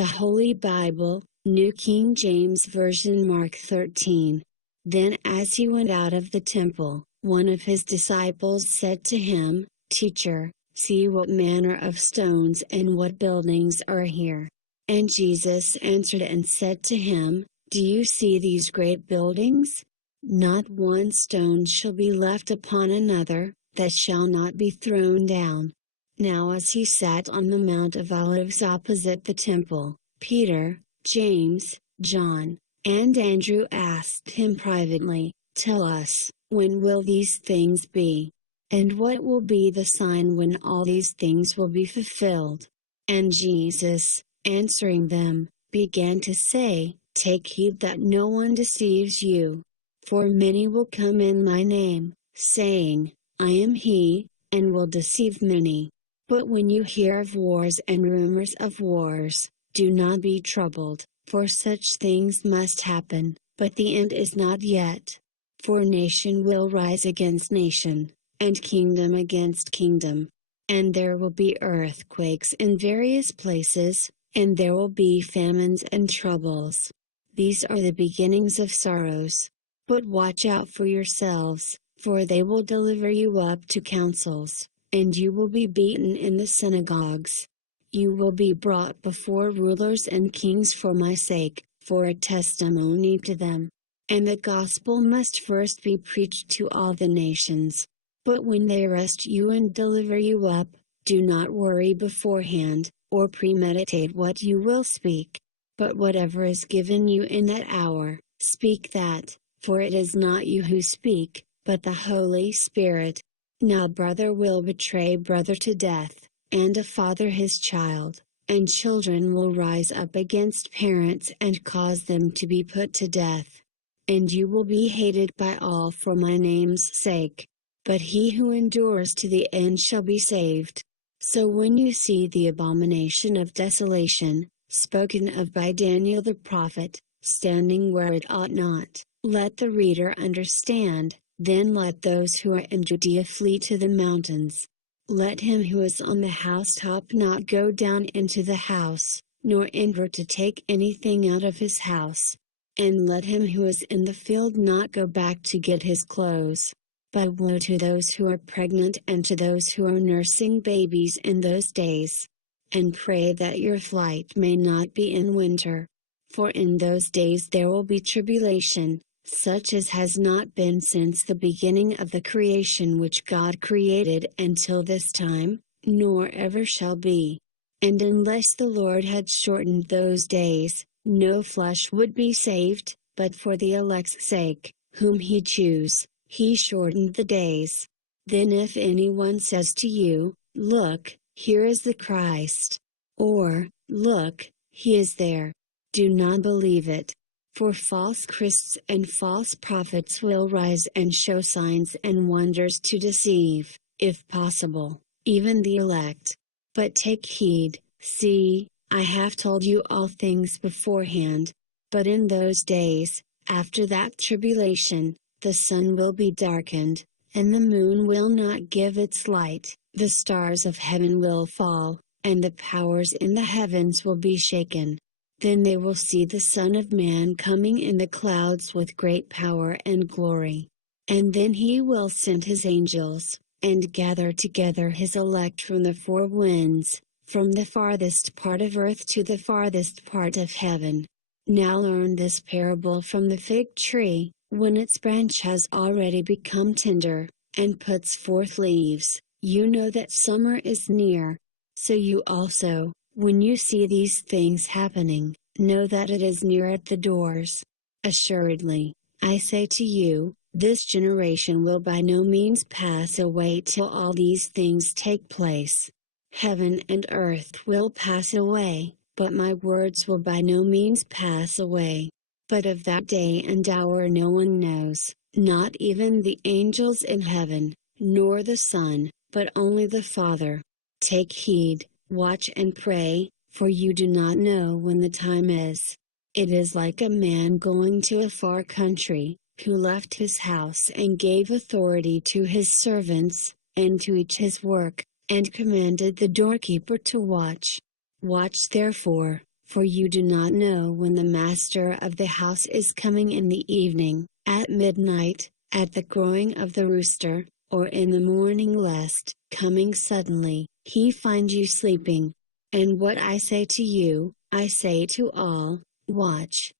The Holy Bible, New King James Version, Mark 13. Then as he went out of the temple, one of his disciples said to him, "Teacher, see what manner of stones and what buildings are here." And Jesus answered and said to him, "Do you see these great buildings? Not one stone shall be left upon another, that shall not be thrown down." Now as he sat on the Mount of Olives opposite the temple, Peter, James, John, and Andrew asked him privately, "Tell us, when will these things be? And what will be the sign when all these things will be fulfilled?" And Jesus, answering them, began to say, "Take heed that no one deceives you. For many will come in my name, saying, 'I am he,' and will deceive many. But when you hear of wars and rumors of wars, do not be troubled, for such things must happen, but the end is not yet. For nation will rise against nation, and kingdom against kingdom. And there will be earthquakes in various places, and there will be famines and troubles. These are the beginnings of sorrows. But watch out for yourselves, for they will deliver you up to councils, and you will be beaten in the synagogues. You will be brought before rulers and kings for my sake, for a testimony to them. And the gospel must first be preached to all the nations. But when they arrest you and deliver you up, do not worry beforehand, or premeditate what you will speak. But whatever is given you in that hour, speak that, for it is not you who speak, but the Holy Spirit. Now brother will betray brother to death, and a father his child, and children will rise up against parents and cause them to be put to death. And you will be hated by all for my name's sake. But he who endures to the end shall be saved. So when you see the abomination of desolation, spoken of by Daniel the prophet, standing where it ought not, let the reader understand. Then let those who are in Judea flee to the mountains. Let him who is on the housetop not go down into the house, nor enter to take anything out of his house. And let him who is in the field not go back to get his clothes. But woe to those who are pregnant and to those who are nursing babies in those days. And pray that your flight may not be in winter. For in those days there will be tribulation, such as has not been since the beginning of the creation which God created until this time, nor ever shall be. And unless the Lord had shortened those days, no flesh would be saved, but for the elect's sake, whom he chose, he shortened the days. Then if anyone says to you, "Look, here is the Christ," or, "Look, he is there," do not believe it. For false Christs and false prophets will rise and show signs and wonders to deceive, if possible, even the elect. But take heed, see, I have told you all things beforehand. But in those days, after that tribulation, the sun will be darkened, and the moon will not give its light, the stars of heaven will fall, and the powers in the heavens will be shaken. Then they will see the Son of Man coming in the clouds with great power and glory. And then he will send his angels, and gather together his elect from the four winds, from the farthest part of earth to the farthest part of heaven. Now learn this parable from the fig tree. When its branch has already become tender, and puts forth leaves, you know that summer is near. So you also, when you see these things happening, know that it is near at the doors. Assuredly, I say to you, this generation will by no means pass away till all these things take place. Heaven and earth will pass away, but my words will by no means pass away. But of that day and hour no one knows, not even the angels in heaven, nor the Son, but only the Father. Take heed, watch and pray, for you do not know when the time is. It is like a man going to a far country, who left his house and gave authority to his servants, and to each his work, and commanded the doorkeeper to watch. Watch therefore, For you do not know when the master of the house is coming in the evening, at midnight, at the crowing of the rooster, or in the morning, lest, coming suddenly, he find you sleeping. And what I say to you, I say to all, watch.